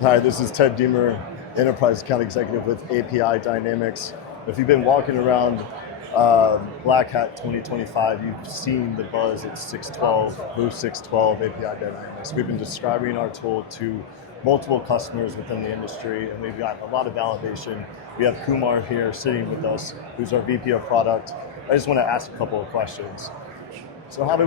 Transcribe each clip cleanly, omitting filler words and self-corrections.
Hi, this is Ted Deemer, Enterprise Account Executive with APIDynamics. If you've been walking around Black Hat 2025, you've seen the buzz at 612, booth 612 APIDynamics. We've been describing our tool to multiple customers within the industry, and we've got a lot of validation. We have Kumar here sitting with us, who's our VP of Product. I just want to ask a couple of questions. So how does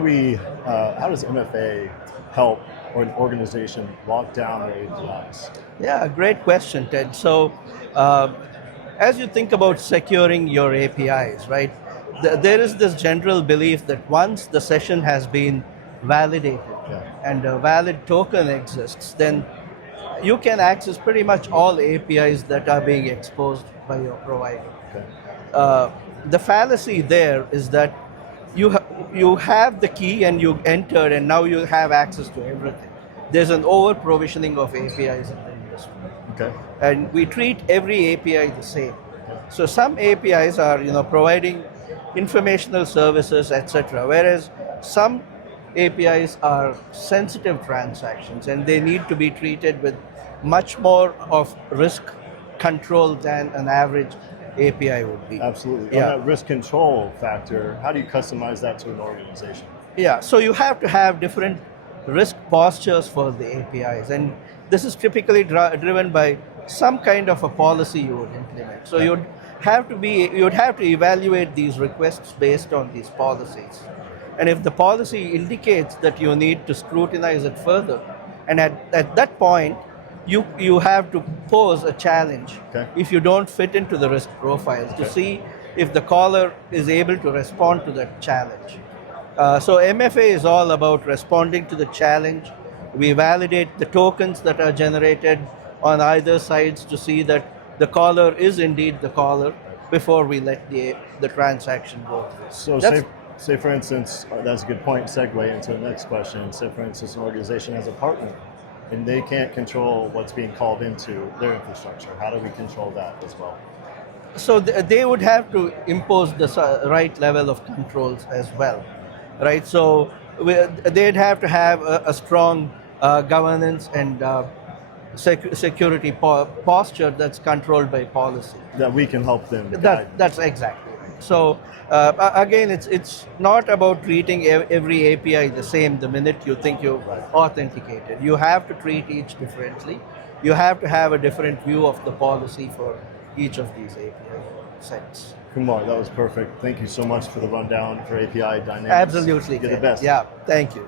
MFA help or an organization lock down their APIs? Yeah, great question, Ted. So, as you think about securing your APIs, right, there is this general belief that once the session has been validated and a valid token exists, then you can access pretty much all APIs that are being exposed by your provider. The fallacy there is that you have the key and you entered and now you have access to everything. There's an over provisioning of APIs in the industry. Okay. And we treat every API the same. So some APIs are providing informational services, etc. Whereas some APIs are sensitive transactions and they need to be treated with much more of risk control than an average API would be. Absolutely. Yeah. On that risk control factor, how do you customize that to an organization? Yeah, so you have to have different risk postures for the APIs, and this is typically driven by some kind of a policy you would implement. So you'd have to evaluate these requests based on these policies. And if the policy indicates that you need to scrutinize it further, and at that point, you have to pose a challenge if you don't fit into the risk profiles to see if the caller is able to respond to that challenge. So MFA is all about responding to the challenge. We validate the tokens that are generated on either sides to see that the caller is indeed the caller before we let the transaction go through. So say for instance, that's a good point, segue into the next question. Say for instance, an organization has a partner and they can't control what's being called into their infrastructure. How do we control that as well? So they would have to impose the right level of controls as well, right? So they'd have to have a strong governance and security posture that's controlled by policy. That we can help them guide. That's exactly right. So again, it's not about treating every API the same the minute you think you've authenticated. You have to treat each differently. You have to have a different view of the policy for each of these API sets. Kumar, that was perfect. Thank you so much for the rundown for APIDynamics. Absolutely. You're the best. Yeah, thank you.